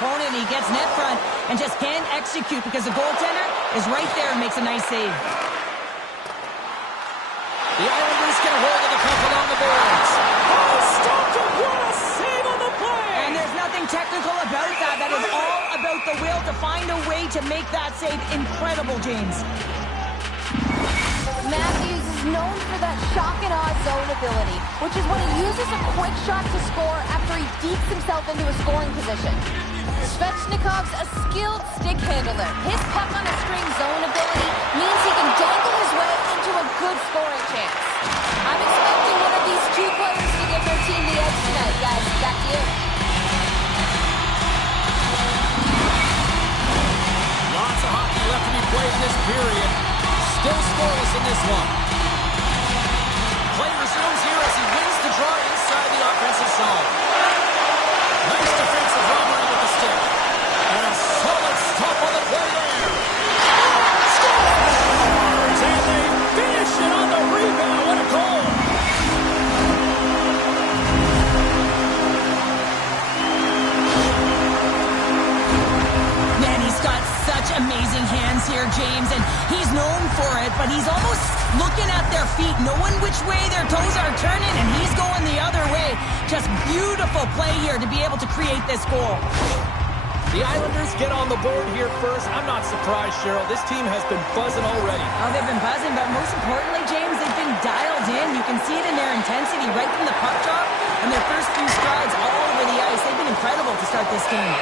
opponent. He gets net front and just can't execute because the goaltender is right there and makes a nice save. The Islanders get a hold of the puck along the boards. Oh, stopped it! What a save on the play! And there's nothing technical about that. That is all about the will to find a way to make that save incredible, James. Matthews is known for that shock and awe zone ability, which is when he uses a quick shot to score after he deeks himself into a scoring position. Svechnikov's a skilled stick handler. His puck-on-a-string zone ability means he can dangle his way into a good scoring chance. I'm expecting one of these two players to give their team the edge tonight, guys. Back to you. Lots of hockey left to be played in this period. Still scoreless in this one. Play resumes here as he wins the draw inside the offensive zone. Nice defensive robbery with the stick. And a solid stop on the play there. Scores! And they finish it on the rebound. What a goal! Man, he's got such amazing hands here, James, and he's known for it, but he's almost looking at their feet, knowing which way their toes are turning, and he's going the other way. Just beautiful play here to be able to create this goal. The Islanders get on the board here first. I'm not surprised, Cheryl. This team has been buzzing already. Oh, they've been buzzing, but most importantly, James, they've been dialed in. You can see it in their intensity right from the puck drop and their first few strides all over the ice. They've been incredible to start this game.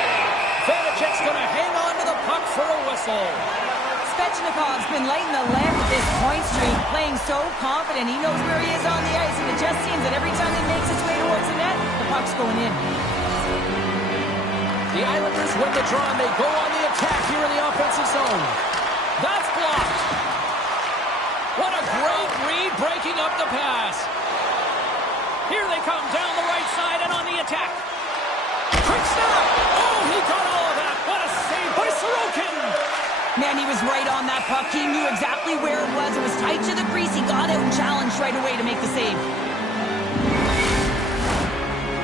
Vanacek's going to hang on to the puck for a whistle. Svechnikov's been lighting the lamp with this point streak, playing so confident. He knows where he is on the ice, and it just seems that every time he makes his way towards the net, the puck's going in. The Islanders win the draw, and they go on the attack here in the offensive zone. That's blocked. What a great read, breaking up the pass. Here they come down the right side and on the attack. Quick snap. Oh, he got all of that. What a save by Sorokin. Man, he was right on that puck. He knew exactly where it was. It was tight to the crease. He got out and challenged right away to make the save.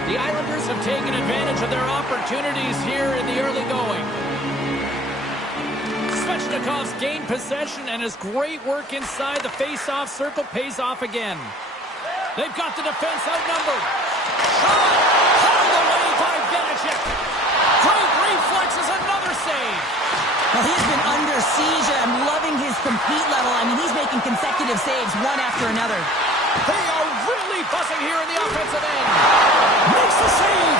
The Islanders have taken advantage of their opportunities here in the early going. Svechnikov's gained possession, and his great work inside the face-off circle pays off again. They've got the defense outnumbered. Shot! Hauled away by Vanacek. Great reflexes, another save. Well, he's been under siege. I'm loving his compete level. I mean, he's making consecutive saves one after another. They are really buzzing here in the offensive end. Makes the save.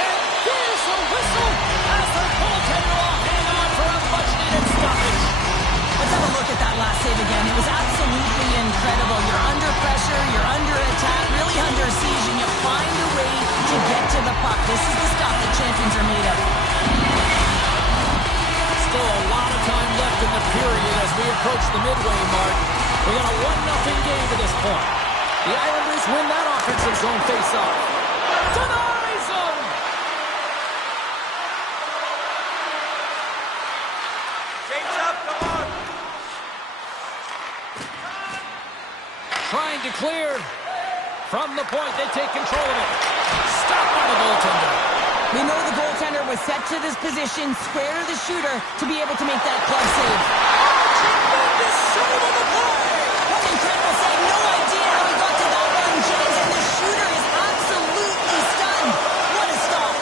And there's a whistle as the goaltender will hang on for a much-needed stoppage. Let's have a look at that last save again. It was absolutely incredible. You're under pressure, you're under attack, really under siege, and you find a way to get to the puck. This is the stuff that champions are made of. Still a lot of time left in the period as we approach the midway mark. We got a 1-0 game to this point. The Islanders win that offensive zone face-off. Denies them! Change up, come on! Trying to clear. From the point, they take control of it. Stopped by the goaltender. We know the goaltender was set to this position, square to the shooter, to be able to make that club save. Tremendous save on the play! What an incredible save. No idea how he got to that one, James, and the shooter is absolutely stunned. What a stop.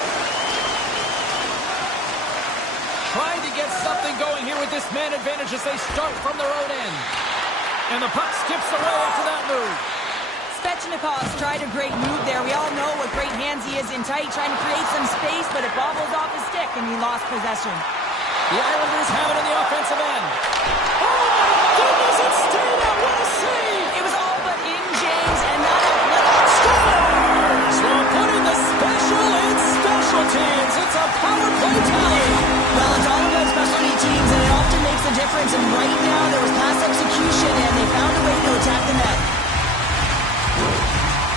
Trying to get something going here with this man advantage as they start from their own end. And the puck skips away after that move. Svechnikov's tried a great move there. We all know what great hands he is in tight, trying to create some space, but it bobbles off his stick, and he lost possession. The Islanders have it in the offensive end. Oh my goodness, it stayed out. What a save! It was all but in, James, and that athletic Scores! While putting the special in special teams. It's a power play tally. Well, it's all about specialty teams, and it often makes a difference. And right now, there was pass execution, and they found a way to attack the net.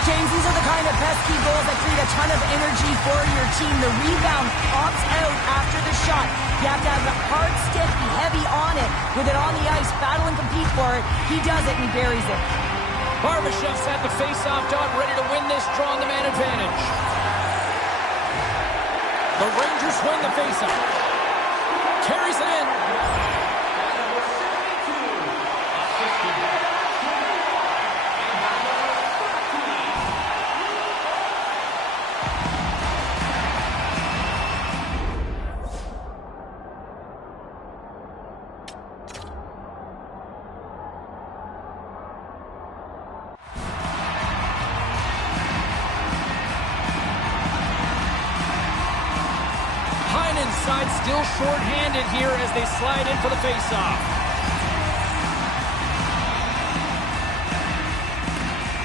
James, these are the kind of pesky goals that create a ton of energy for your team. The rebound pops out after the shot. You have to have a hard stick, be heavy on it. With it on the ice, battle and compete for it. He does it, and he buries it. Barbashev's at the face-off dot, ready to win this draw on the man advantage. The Rangers win the faceoff. Carries it in. Inside, still short-handed here as they slide in for the face-off.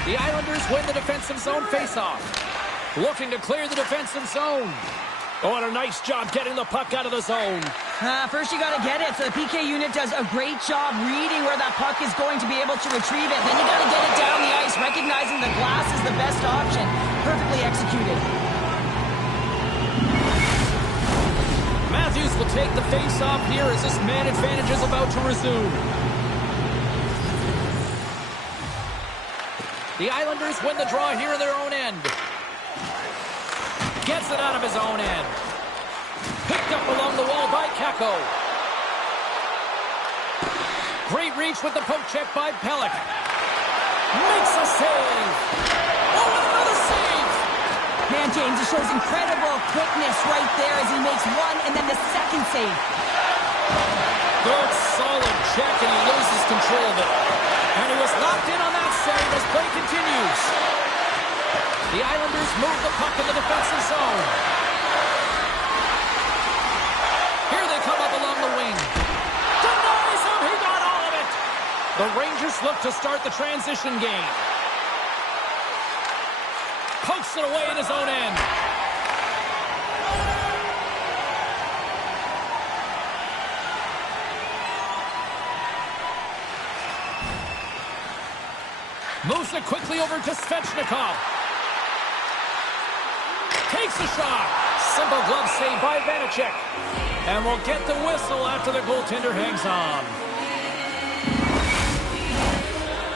The Islanders win the defensive zone face-off. Looking to clear the defensive zone. Oh, and a nice job getting the puck out of the zone. First you got to get it, so the PK unit does a great job reading where that puck is going to be able to retrieve it. Then you got to get it down the ice, recognizing the glass is the best option. Perfectly executed. Matthews will take the face-off here as this man advantage is about to resume. The Islanders win the draw here in their own end. Gets it out of his own end. Picked up along the wall by Kakko. Great reach with the poke check by Pelech. Makes a save. Oh, another save. Man, James, it shows incredible quickness right there as he makes one and then the second save. Good, solid check, and he loses control of it. And he was locked in on that save as play continues. The Islanders move the puck in the defensive zone. Here they come up along the wing. Denies him, he got all of it. The Rangers look to start the transition game. Pokes it away in his own end. Moves it quickly over to Svechnikov. Takes a shot. Simple glove save by Vanacek. And we'll get the whistle after the goaltender hangs on.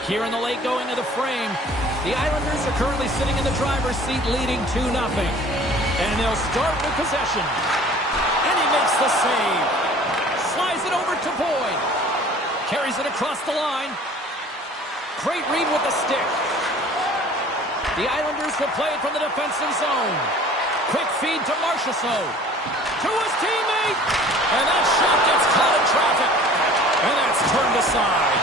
Here in the late going of the frame, the Islanders are currently sitting in the driver's seat leading 2-0. And they'll start with possession. And he makes the save. Slides it over to Boyd. Carries it across the line. Great read with the stick. The Islanders will play it from the defensive zone. Quick feed to Marchessault. To his teammate. And that shot gets caught in traffic. And that's turned aside.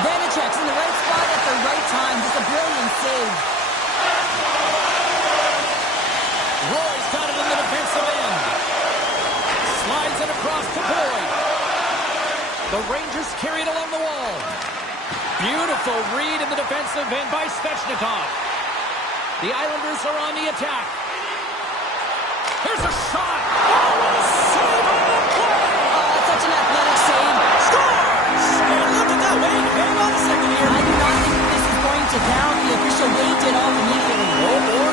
Vanacek's in the right spot at the right time. Just a brilliant save. Roy's got it in the defensive end. Slides it across to Boyd. The Rangers carry it along the wall. Beautiful read in the defensive end by Svechnikov. The Islanders are on the attack. Here's a shot. Oh, what a save on the play. Oh, such an athletic save. Scores! And look at that. Wait, hang on a second here. I do not think this is going to count. The official waved it off immediately. Oh, boy.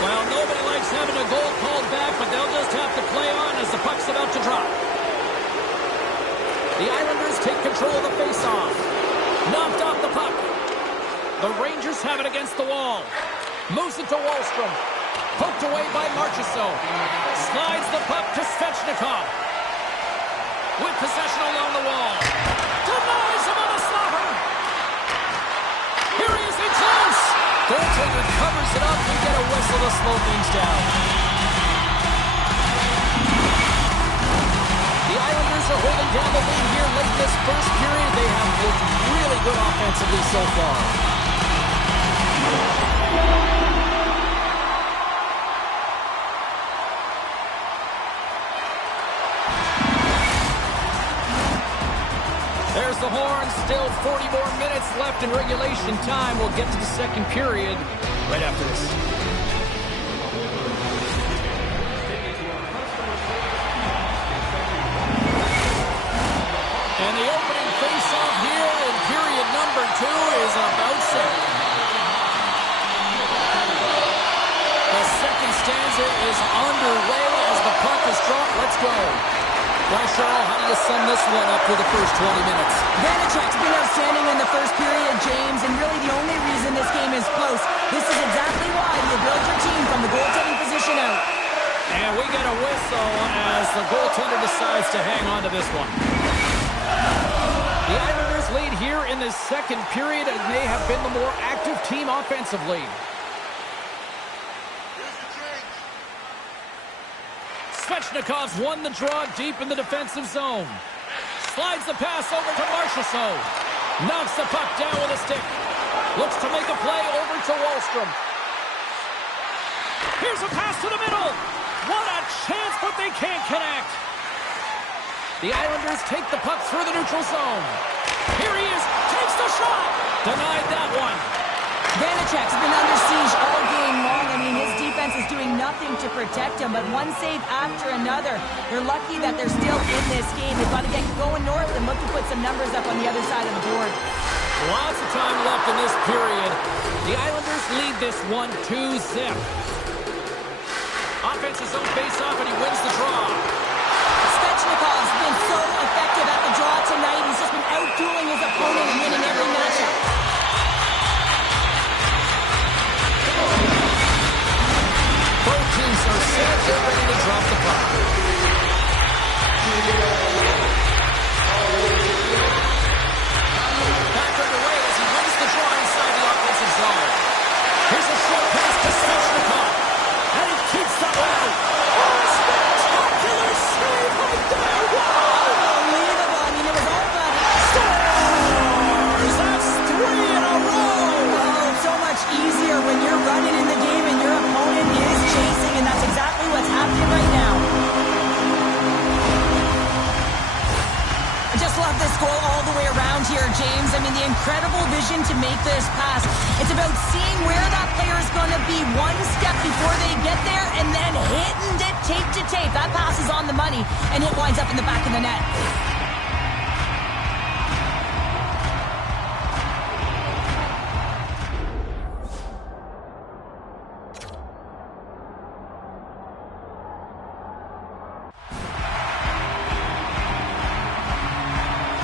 Well, nobody likes having a goal called back, but they'll just have to play on as the puck's about to drop. The Islanders take control of the faceoff. Knocked off the puck. The Rangers have it against the wall. Moves it to Wahlstrom. Poked away by Marchessault. Slides the puck to Svechnikov. With possession along the wall. Denies him on the slaughter. Here he is in close. Goaltender covers it up. We get a whistle to slow things down. The Islanders are holding down the lead here late this first period. They have looked really good offensively so far. There's the horn. Still 40 more minutes left in regulation time. We'll get to the second period right after this. And the opening face-off here in period number 2 is about set. The second stanza is underway as the puck is dropped. Let's go. Well, Cheryl, how do you sum this one up for the first 20 minutes? Vanecek's been outstanding in the first period, James, and really the only reason this game is close. This is exactly why you build your team from the goaltending position out. And we get a whistle as the goaltender decides to hang on to this one. The Islanders lead here in the second period, and they have been the more active team offensively. Svechnikov's won the draw deep in the defensive zone. Slides the pass over to Marchessault. Knocks the puck down with a stick. Looks to make a play over to Wahlstrom. Here's a pass to the middle. What a chance, but they can't connect. The Islanders take the puck through the neutral zone. Here he is. Takes the shot. Denied that one. Vanecek's been under siege all game long. I mean, his defense is doing nothing to protect him, but one save after another. They're lucky that they're still in this game. They've got to get going north and look to put some numbers up on the other side of the board. Lots of time left in this period. The Islanders lead this one 2-0. Offensive zone face-off, and he wins the draw. Svechnikov's been so effective at the draw tonight. He's just been out-dueling his opponent and winning every matchup. Both teams are set. They're ready to drop the puck. Back underway as he wins the draw inside the offensive zone. Here's a short pass to Svechnikov. And he keeps that one out. Oh, spectacular save right there. Wow! Unbelievable. I mean, it was all about Scores! That's 3 in a row. oh, so much easier when you're running in the game and your opponent is chasing, and that's exactly what's happening right now. I just love this goal all the way around here, James. I mean, the incredible vision to make this pass. It's about seeing where that player is going to be one step before they get there and then hitting it tape to tape. That pass is on the money, and it winds up in the back of the net.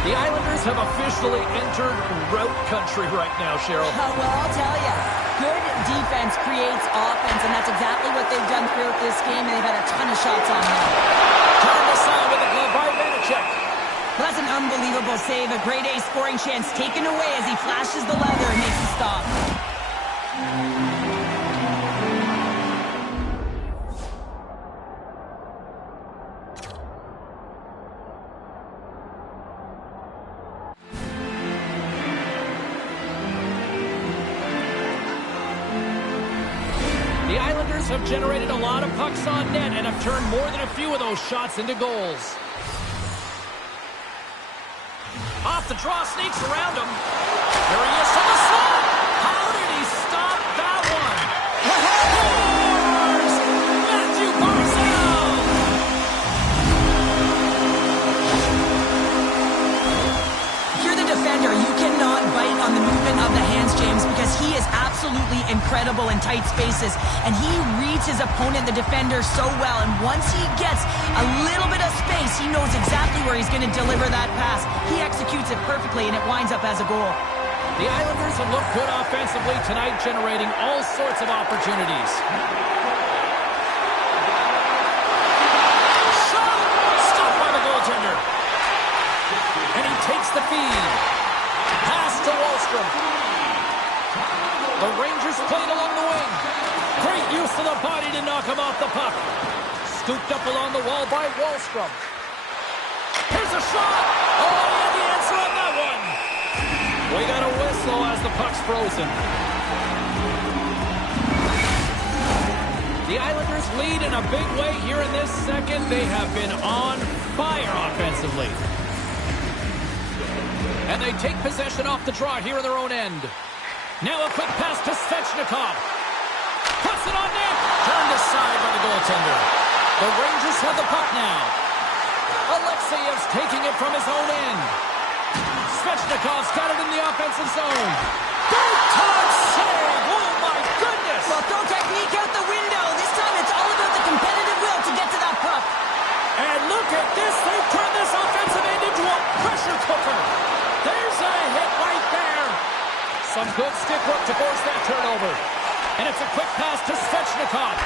The Islanders have officially entered rout country right now, Cheryl. Well, I'll tell you, good defense creates offense, and that's exactly what they've done throughout this game, and they've had a ton of shots on net. Turned aside with a glove by Vanecek. That's an unbelievable save, a grade A scoring chance taken away as he flashes the leather and makes the stop. The Islanders have generated a lot of pucks on net and have turned more than a few of those shots into goals. Off the draw, sneaks around him. There he is from the slot. How did he stop that one? Scores! Matthew Barzal! If you're the defender, you cannot bite on the movement of the hands, James, because he is absolutely incredible in tight spaces, and he reads his opponent, the defender, so well, and once he gets a little bit of space, he knows exactly where he's going to deliver that pass. He executes it perfectly, and it winds up as a goal. The Islanders have looked good offensively tonight, generating all sorts of opportunities. Shot! Stopped by the goaltender. And he takes the feed. Pass to Wahlstrom. The Rangers played along the wing. Great use of the body to knock him off the puck. Scooped up along the wall by Wahlstrom. Here's a shot! Oh, he had the answer on that one. We got a whistle as the puck's frozen. The Islanders lead in a big way here in this second. They have been on fire offensively. And they take possession off the draw here in their own end. Now a quick pass to Svechnikov. Puts it on net. Turned aside by the goaltender. The Rangers have the puck now. Alexeyev's taking it from his own end. Svechnikov's got it in the offensive zone. Big time save! Oh my goodness! Well, throw technique out the window. This time it's all about the competitive will to get to that puck. And look at this. They've turned Good stick work to force that turnover. And it's a quick pass to Svechnikov.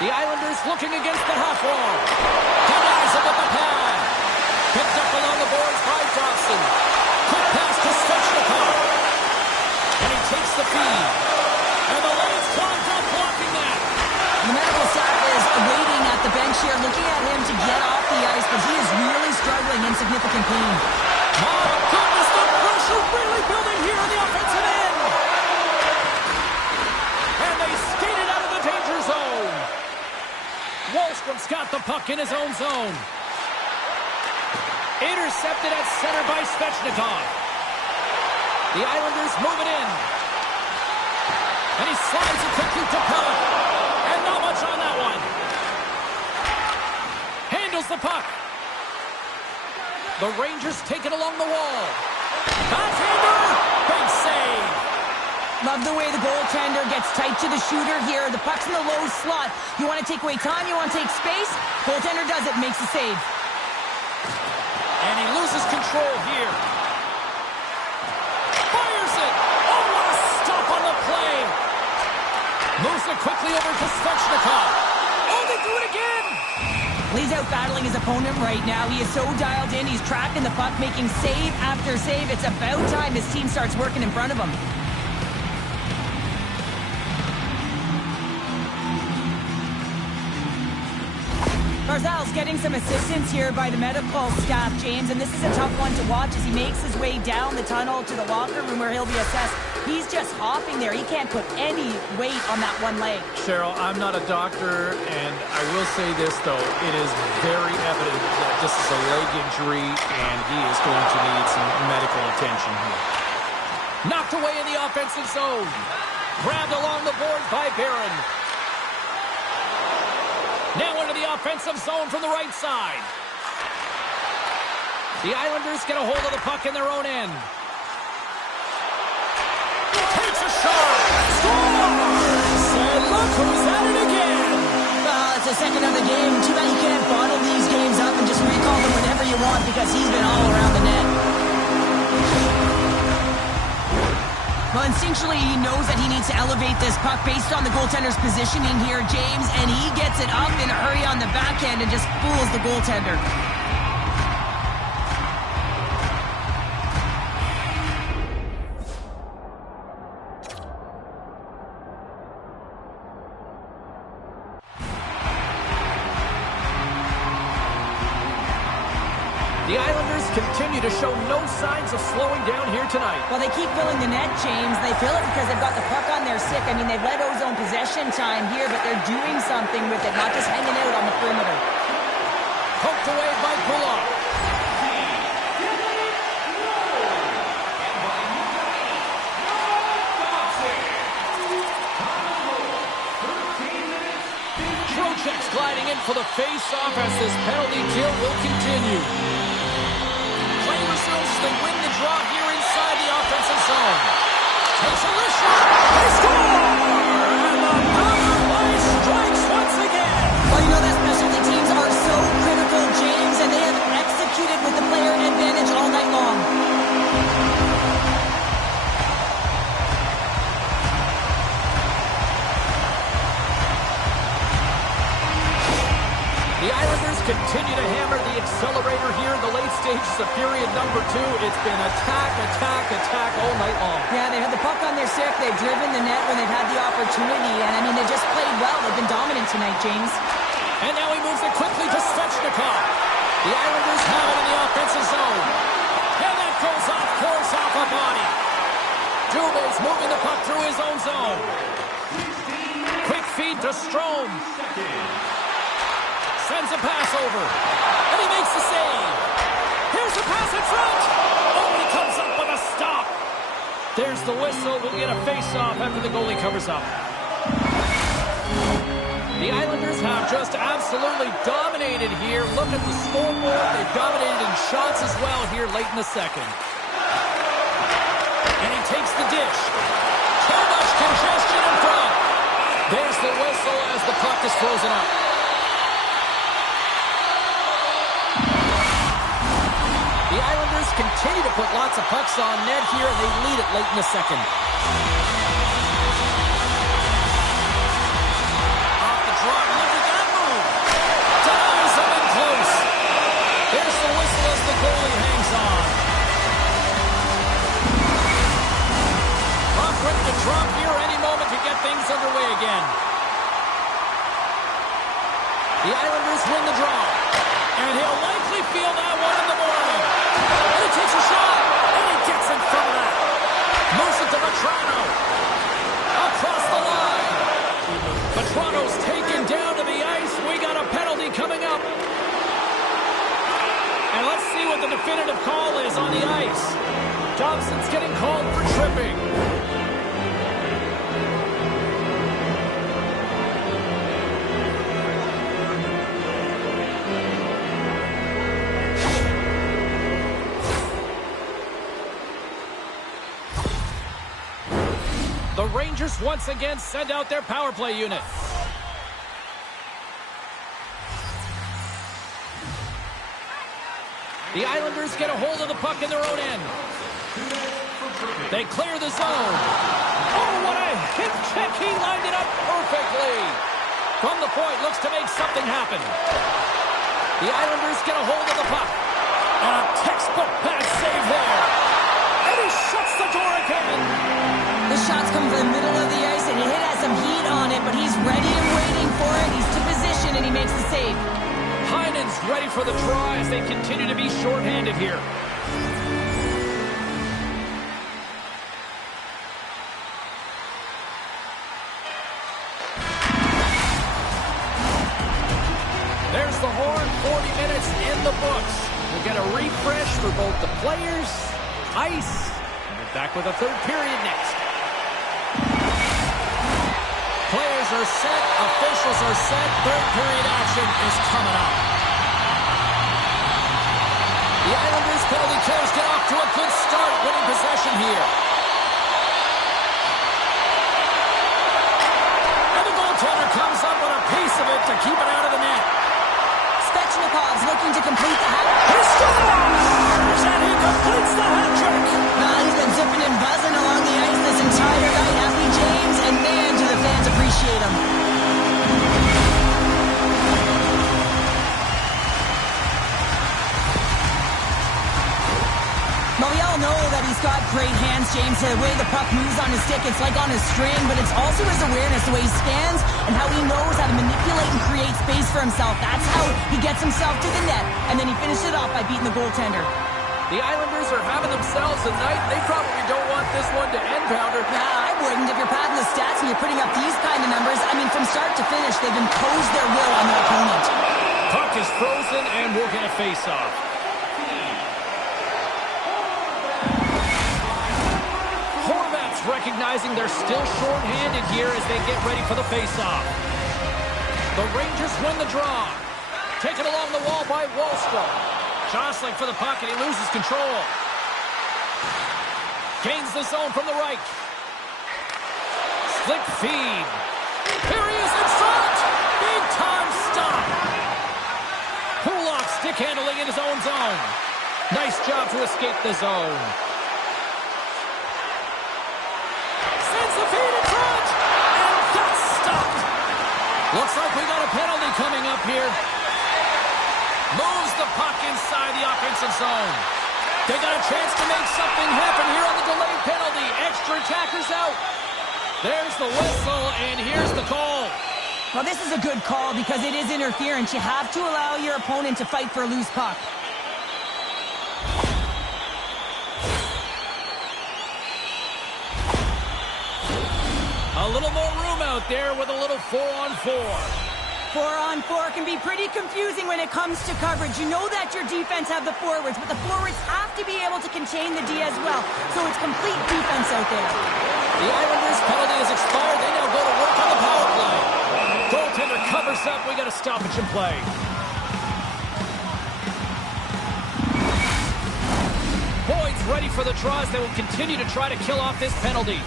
The Islanders looking against the half wall. Denies him with the pad. Picked up along the boards by Dawson. Quick pass to Svechnikov. And he takes the feed. And the lane's clogged up blocking that. The medical staff is waiting at the bench here, looking at him to get off the ice, but he is really struggling in significant pain. My goodness, the pressure really building here in the offensive end. And they skated out of the danger zone. Wahlstrom's got the puck in his own zone. Intercepted at center by Svechnikov. The Islanders move it in. And he slides it quickly to puck. And not much on that one. Handles the puck. The Rangers take it along the wall. Backhander! Big save! Love the way the goaltender gets tight to the shooter here. The puck's in the low slot. You want to take away time, you want to take space. Goaltender does it, makes the save. And he loses control here. Fires it! Oh, what a stop on the play! Moves it quickly over to Svechnikov. Oh, they do it again! He's out battling his opponent right now. He is so dialed in. He's tracking the puck, making save after save. It's about time his team starts working in front of him. Barzal's getting some assistance here by the medical staff, James, and this is a tough one to watch as he makes his way down the tunnel to the locker room where he'll be assessed. He's just hopping there. He can't put any weight on that one leg. Cheryl, I'm not a doctor, and I will say this, though. It is very evident that this is a leg injury, and he is going to need some medical attention here. Knocked away in the offensive zone. Grabbed along the board by Barron. Now into the offensive zone from the right side. The Islanders get a hold of the puck in their own end. Takes a shot. Scores! And look who's at it again. It's the second of the game. Too bad you can't bottle these games up and just recall them whenever you want because he's been all around the net. Well, instinctually, he knows that he needs to elevate this puck based on the goaltender's positioning here, James, and he gets it up in a hurry on the backhand and just fools the goaltender. The Islanders continue to show no signs of slowing down here tonight. Well, they keep filling the net, James. They fill it because they've got the puck on their stick. I mean, they've let Ozone possession time here, but they're doing something with it, not just hanging out on the perimeter. Poked away by Kulak. Trocheck's gliding in for the face-off as this penalty kill will continue. Flamers they win the draw here inside the offensive zone. Takes a wrist shot. They score! And the power play strikes once again. Well, you know that specialty teams are so critical, James, and they have executed with the player advantage all night long. The Islanders continue to hammer the accelerator here in the late stages of period number 2. It's been attack, attack, attack all night long. Yeah, they had the puck on their stick. They've driven the net when they've had the opportunity. And, I mean, they just played well. They've been dominant tonight, James. And now he moves it quickly to Svechnikov. The Islanders have it in the offensive zone. And that goes off course off a body. Dubé's moving the puck through his own zone. Quick feed to Strome. Sends a pass over. And he makes the save. Here's the pass in front. Oh, he comes up with a stop. There's the whistle. We'll get a face-off after the goalie covers up. The Islanders have just absolutely dominated here. Look at the scoreboard. They've dominated in shots as well here late in the second. And he takes the dish. Too much congestion in front. There's the whistle as the puck is frozen up. The Islanders continue to put lots of pucks on net here, and they lead it late in the second. Off the draw, look at that move. Denies him in close. There's the whistle as the goalie hangs on. Puck ready to drop here any moment to get things underway again. The Islanders win the draw. And he'll likely feel that one in the morning. And he takes a shot. And he gets in front of that. Moves it to Vatrano. Across the line. Vatrano's taken down to the ice. We got a penalty coming up. And let's see what the definitive call is on the ice. Johnson's getting called for tripping. The Rangers once again send out their power play unit. The Islanders get a hold of the puck in their own end. They clear the zone. Oh, what a hip check. He lined it up perfectly. From the point, looks to make something happen. The Islanders get a hold of the puck. And a textbook pass save there. And he shuts the door again. The shots come from the middle of the ice, and he has some heat on it, but he's ready and waiting for it. He's to position, and he makes the save. Heinen's ready for the draw as they continue to be shorthanded here. There's the horn, 40 minutes in the books. We'll get a refresh for both the players, ice, and we're back with a third period next. Players are set, officials are set, third period action is coming up. The Islanders penalty killers get off to a good start, winning possession here. And the goaltender comes up with a piece of it to keep it out of the net. Svechnikov's looking to complete the hat. He scores! And he completes the hat trick. Well, he's been zipping and buzzing along the ice this entire night, hasn't he, James? And man, do the fans appreciate him. Well, we all know that he's got great hands, James. The way the puck moves on his stick, it's like on a string, but it's also his awareness, the way he stands and how he knows how to manipulate and create space for himself. That's how he gets himself to the net, and then he finishes it off by beating the goaltender. The Islanders are having themselves a night. They probably don't want this one to end, Pounder. Nah, I wouldn't. If you're padding the stats and you're putting up these kind of numbers, I mean, from start to finish, they've imposed their will on their opponent. Puck is frozen, and we'll get a face-off. Horvats recognizing they're still short-handed here as they get ready for the face-off. The Rangers win the draw. Taken along the wall by Wallstrom. Jostling for the puck, and he loses control. Gains the zone from the right. Slip feed. Here he is in front. Big time stop. Kulak stick handling in his own zone. Nice job to escape the zone. Sends the feed in front. And that's stopped. Looks like we got a penalty coming up here. Moves the puck inside the offensive zone. They got a chance to make something happen here on the delayed penalty. Extra attackers out. There's the whistle, and here's the call. Well, this is a good call because it is interference. You have to allow your opponent to fight for a loose puck. A little more room out there with a little 4-on-4. 4-on-4 can be pretty confusing when it comes to coverage. You know that your defense have the forwards, but the forwards have to be able to contain the D as well. So it's complete defense out there. The Islanders' penalty has expired. They now go to work on the power play. Goaltender covers up. We got a stoppage in play. Boyd's ready for the draws. They will continue to try to kill off this penalty.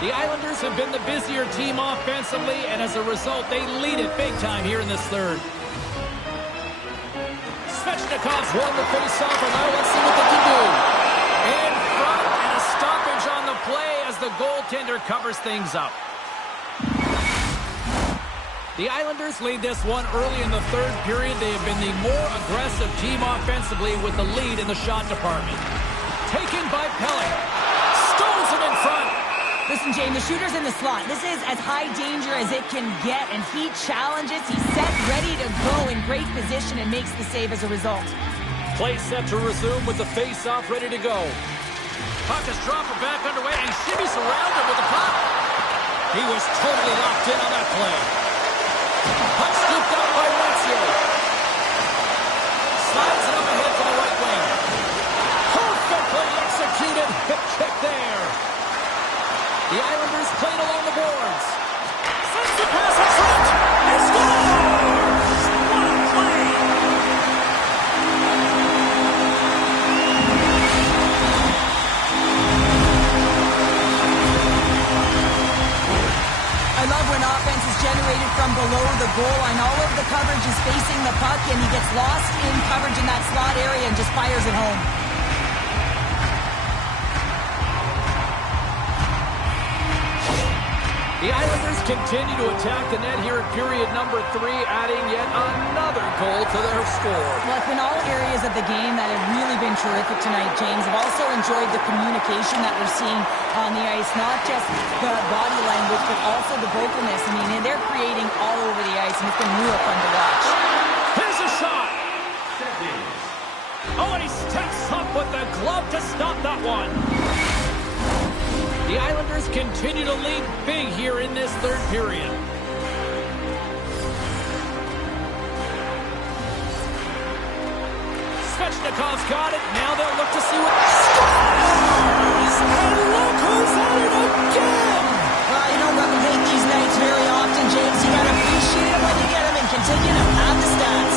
The Islanders have been the busier team offensively, and as a result, they lead it big time here in this third. Svechnikov's won the face-off, and now let's see what they can do. In front, and a stoppage on the play as the goaltender covers things up. The Islanders lead this one early in the third period. They have been the more aggressive team offensively with the lead in the shot department. Taken by Pelech. Stones him in front. Listen, James, the shooter's in the slot. This is as high danger as it can get, and he challenges. He's set, ready to go in great position, and makes the save as a result. Play set to resume with the face-off ready to go. Puck is dropped back underway, and shimmies around him with the puck. He was totally locked in on that play. Puck scooped up by Rentier. Slides it up ahead to the right wing. Perfectly executed hip kick there. The Islanders played along the boards. Sends the pass in front. He scores! What a play! I love when offense is generated from below the goal and all of the coverage is facing the puck and he gets lost in coverage in that slot area and just fires it home. The Islanders continue to attack the net here in period number 3, adding yet another goal to their score. Well, it's been all areas of the game that have really been terrific tonight, James. I've also enjoyed the communication that we're seeing on the ice, not just the body language, but also the vocalness. I mean, they're creating all over the ice, and it's been real fun to watch. Here's a shot. Oh, and he steps up with the glove to stop that one. The Islanders continue to lead big here in this third period. Svechnikov's got it. Now they'll look to see what... Scores! And look who's at it again! Well, you don't replicate these nights very often, James. You got to appreciate them when you get them and continue to pad the stats.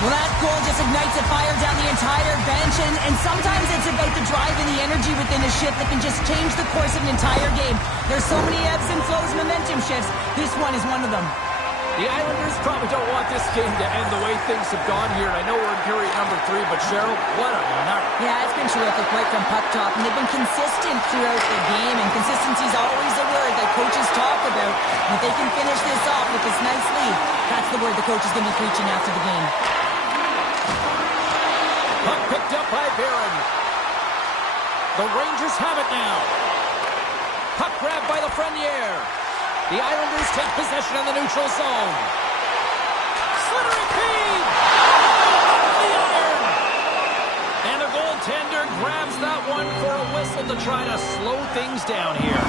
Well, that goal just ignites a fire down the entire bench, and sometimes it's about the drive and the energy within a shift that can just change the course of an entire game. There's so many ebbs and flows, momentum shifts. This one is one of them. The Islanders probably don't want this game to end the way things have gone here. I know we're in period number 3, but Cheryl, what a night. Yeah, it's been terrific right from puck top, and they've been consistent throughout the game, and consistency is always a word that coaches talk about. And if they can finish this off with this nice lead, that's the word the coach is going to be preaching after the game. Puck picked up by Barron. The Rangers have it now. Puck grabbed by Lafreniere. The Islanders take possession in the neutral zone. Slithering feed! Off the iron! And the goaltender grabs that one for a whistle to try to slow things down here.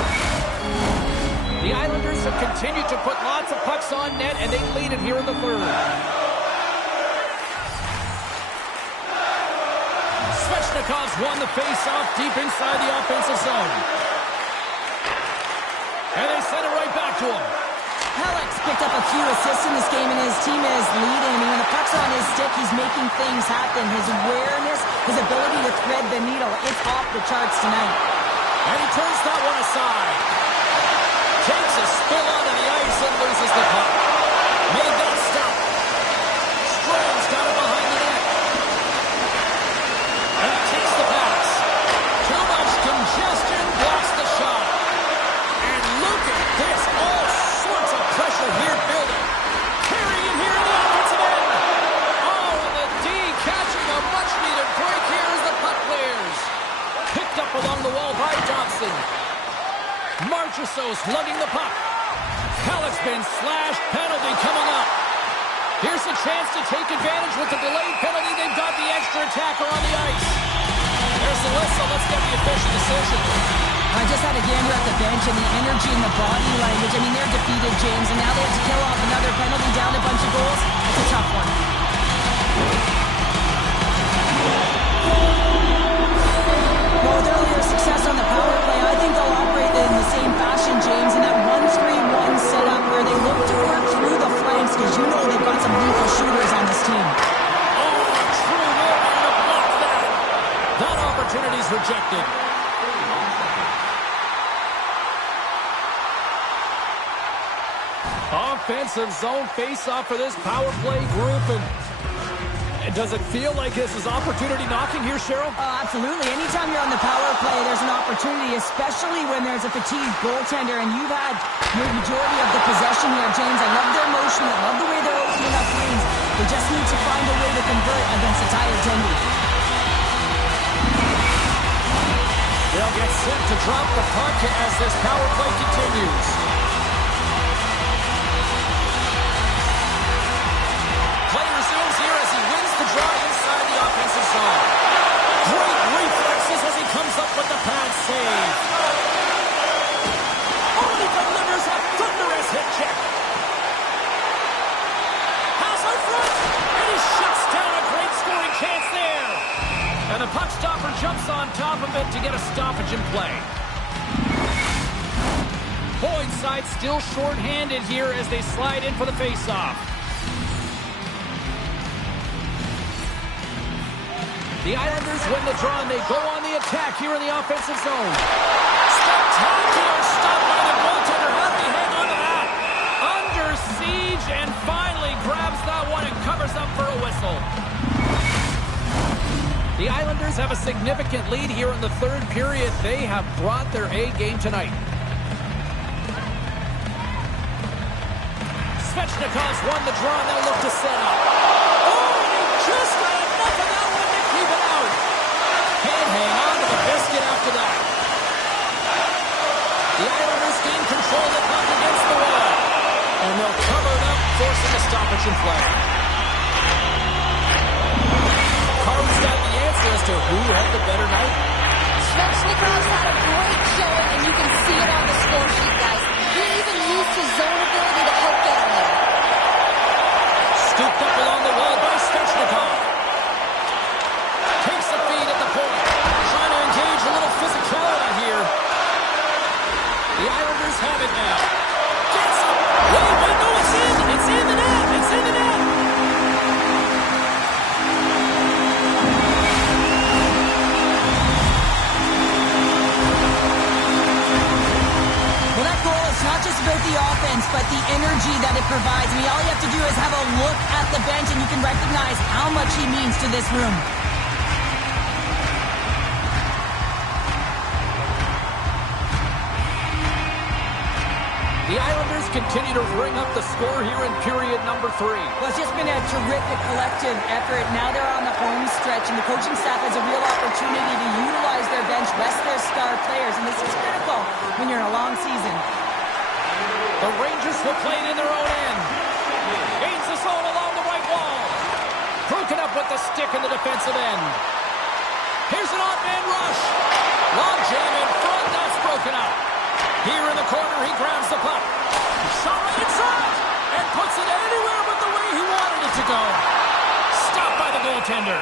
The Islanders have continued to put lots of pucks on net, and they lead it here in the third. Svechnikov's won the face-off deep inside the offensive zone. And they send it right back to him. Pelech's picked up a few assists in this game, and his team is leading. I mean, when the puck's on his stick, he's making things happen. His awareness, his ability to thread the needle, it's off the charts tonight. And he turns that one aside. Takes a spill onto the ice and loses the puck. Made that stop. Strome's got it behind the net. And he takes the pass. Too much congestion, blocks the shot. And look at this. All sorts of pressure here building. Carrying it here in the offensive end. Oh, and the D catching a much-needed break here as the puck clears. Picked up along the wall by Johnson. Marchessault lugging the puck. Pelech's been slashed. Penalty coming up. Here's a chance to take advantage with the delayed penalty. They've got the extra attacker on the ice. There's the whistle. Let's get the official decision. I just had a gander at the bench, and the energy and the body language. I mean, they're defeated, James, and now they have to kill off another penalty, down a bunch of goals. It's a tough one. Well, with earlier success on the power play, I think they'll operate in the same fashion, James, in that 1-3-1 setup where they look to work through the flanks, because you know they've got some lethal shooters on this team. Oh, true will to block that. That opportunities rejected. Offensive zone face-off for this power play group. And does it feel like this is opportunity knocking here, Cheryl? Absolutely. Anytime you're on the power play, there's an opportunity, especially when there's a fatigued goaltender, and you've had your majority of the possession here, James. I love their motion. I love the way they're opening up lanes. They just need to find a way to convert against a tired Tendy. They'll get set to drop the puck as this power play continues. Play resumes here as he wins the draw inside the offensive zone. Great reflexes as he comes up with the pad save. Oh, he delivers a thunderous hit check. Pass out front, and he shuts down a great scoring chance there. And the puck stopper jumps on top of it to get a stoppage in play. Boyd's side still short-handed here as they slide in for the face-off. The Islanders win the draw, and they go on the attack here in the offensive zone. Spectacular stop by the goaltender. How did he hang on to that? Under siege, and finally grabs that one and covers up for a whistle. The Islanders have a significant lead here in the third period. They have brought their A game tonight. Svechnikov's won the draw, and they'll look to set up. Oh, and he just got enough of that one to keep it out. Can't hang on to the biscuit after that. The Islanders gain control of the puck against the wall. And they'll cover it up, forcing a stoppage in play. Carl's got the answer as to who had the better night. Svechnikov's had a great showing, and you can see it on the score sheet, guys. He even used his zone ability to help get him there. Scooped up along the wall by Svechnikov. Takes the feed at the point. Trying to engage a little physicality here. The Islanders have it now. Gets it. Wait, no, it's in. It's in the net. It's in the net. Well, that goal is not just about the offense, but the energy that it provides. I mean, all you have to do is have a look at the bench, and you can recognize how much he means to this room. The Islanders continue to ring up the score here in period number 3. Well, it's just been a terrific collective effort. Now they're on the home stretch, and the coaching staff has a real opportunity to utilize their bench, rest their star players, and this is critical when you're in a long season. The Rangers will play it in their own end. Gains the zone along the right wall. Broken up with the stick in the defensive end. Here's an odd-man rush. Long jam in front, that's broken up. Here in the corner, he grabs the puck. Shot right inside, and puts it anywhere but the way he wanted it to go. Stopped by the goaltender.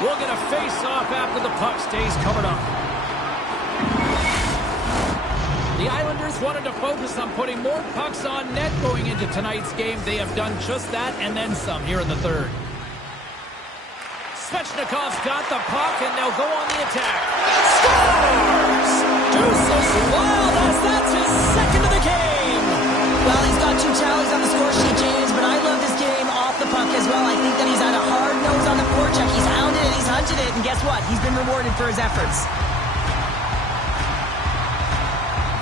We'll get a face-off after the puck stays covered up. The Islanders wanted to focus on putting more pucks on net going into tonight's game. They have done just that and then some here in the third. Svechnikov's got the puck, and they'll go on the attack. Scores! Deuces wild as that's his second of the game. Well, he's got 2 tallies on the score sheet, James, but I love this game off the puck as well. I think that he's had a hard nose on the forecheck. He's hounded it, he's hunted it, and guess what? He's been rewarded for his efforts.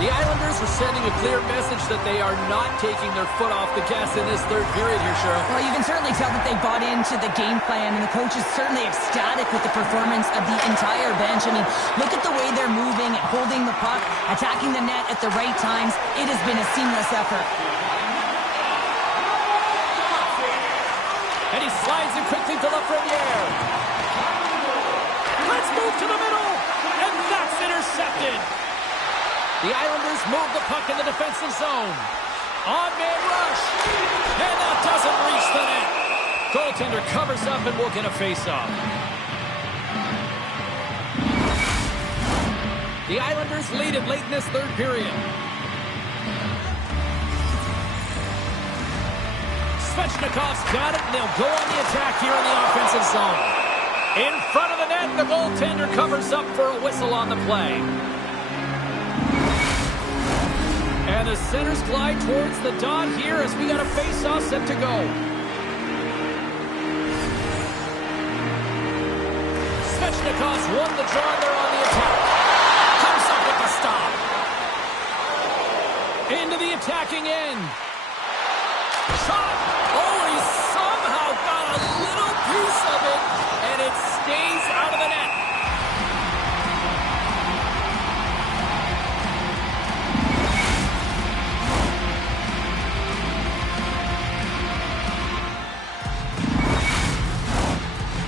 The Islanders are sending a clear message that they are not taking their foot off the gas in this third period here, Cheryl. Well, you can certainly tell that they bought into the game plan, and the coach is certainly ecstatic with the performance of the entire bench. I mean, look at the way they're moving, holding the puck, attacking the net at the right times. It has been a seamless effort. And he slides it quickly to Lafreniere. Let's move to the middle, and that's intercepted. The Islanders move the puck in the defensive zone. On-man rush. And that doesn't reach the net. Goaltender covers up and will get a face-off. The Islanders lead it late in this third period. Svechnikov's got it, and they'll go on the attack here in the offensive zone. In front of the net, the goaltender covers up for a whistle on the play. And the centers glide towards the dot here as we got a face-off set to go. Svechnikov's won the draw, they're on the attack. Comes up with the stop. Into the attacking end. Shot! Oh, he somehow got a little piece of it, and it stays out of the net.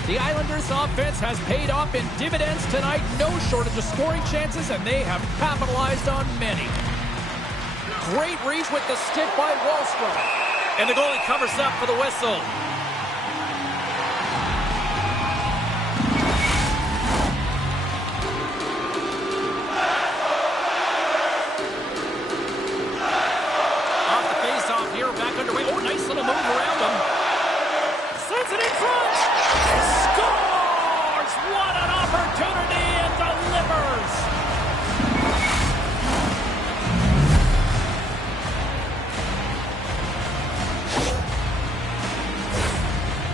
The Islanders' offense has paid off in dividends tonight. No shortage of scoring chances, and they have capitalized on many. Great reach with the stick by Wahlstrom. And the goalie covers up for the whistle. Off the face-off here, back underway. Oh, nice little move around him. Sends it in front. Scores! What an opportunity, and delivers!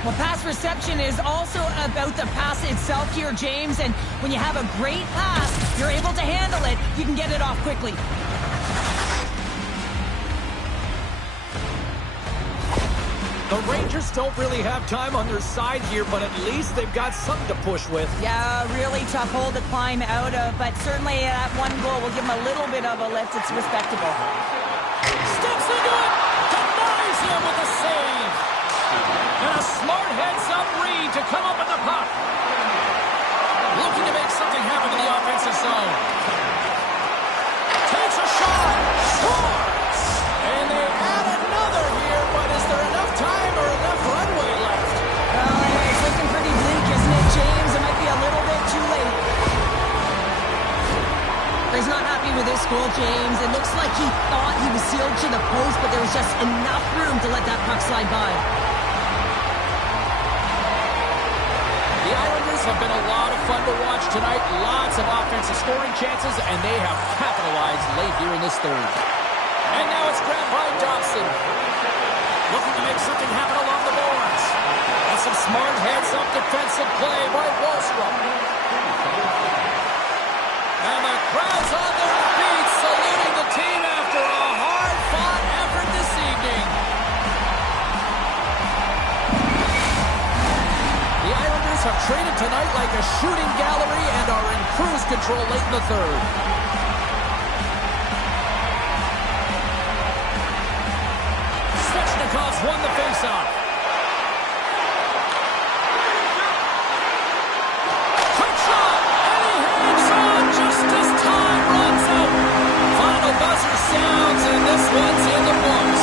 Well, pass reception is also about the pass itself here, James. And when you have a great pass, you're able to handle it. You can get it off quickly. The Rangers don't really have time on their side here, but at least they've got something to push with. Yeah, really tough hole to climb out of, but certainly that one goal will give them a little bit of a lift. It's respectable. Steps into it, denies him with a save. And a smart heads-up read to come up with the puck. Looking to make something happen in the offensive zone. Takes a shot, scores! And they add another here, but is there enough time or enough runway left? Well, it's looking pretty bleak, isn't it, James? It might be a little bit too late. He's not happy with this goal, James. It looks like he thought he was sealed to the post, but there was just enough room to let that puck slide by. The Islanders have been a lot of fun to watch tonight. Lots of offensive scoring chances, and they have capitalized late here in this third. And now it's grabbed by Dobson. Looking to make something happen along the boards. And some smart heads-up defensive play by Wahlstrom. And the crowd's on their feet, saluting the team after a hard-fought effort this evening. The Islanders have traded tonight like a shooting gallery and are in cruise control late in the third. Svechnikov's won the faceoff. Quick shot, and he hangs on just as time runs out. Final buzzer sounds, and this one's in the books.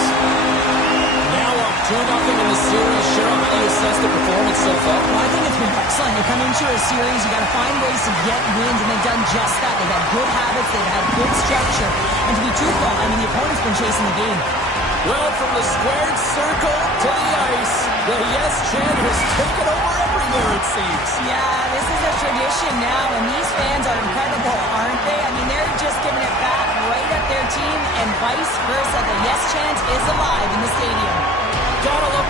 Now up 2-0 in the series. Cheryl, how do you assess the performance so far? Well, I think it's been excellent. You come into a series, you got to find ways to get wins, and they've done just that. They've had good habits, they've had good structure, and to be truthful, I mean, the opponent's been chasing the game. Well, from the squared circle to the ice, the yes chant has taken over everywhere, it seems. Yeah, this is a tradition now, and these fans are incredible, aren't they? I mean, they're just giving it back right at their team, and vice versa. The yes chant is alive in the stadium. Gotta love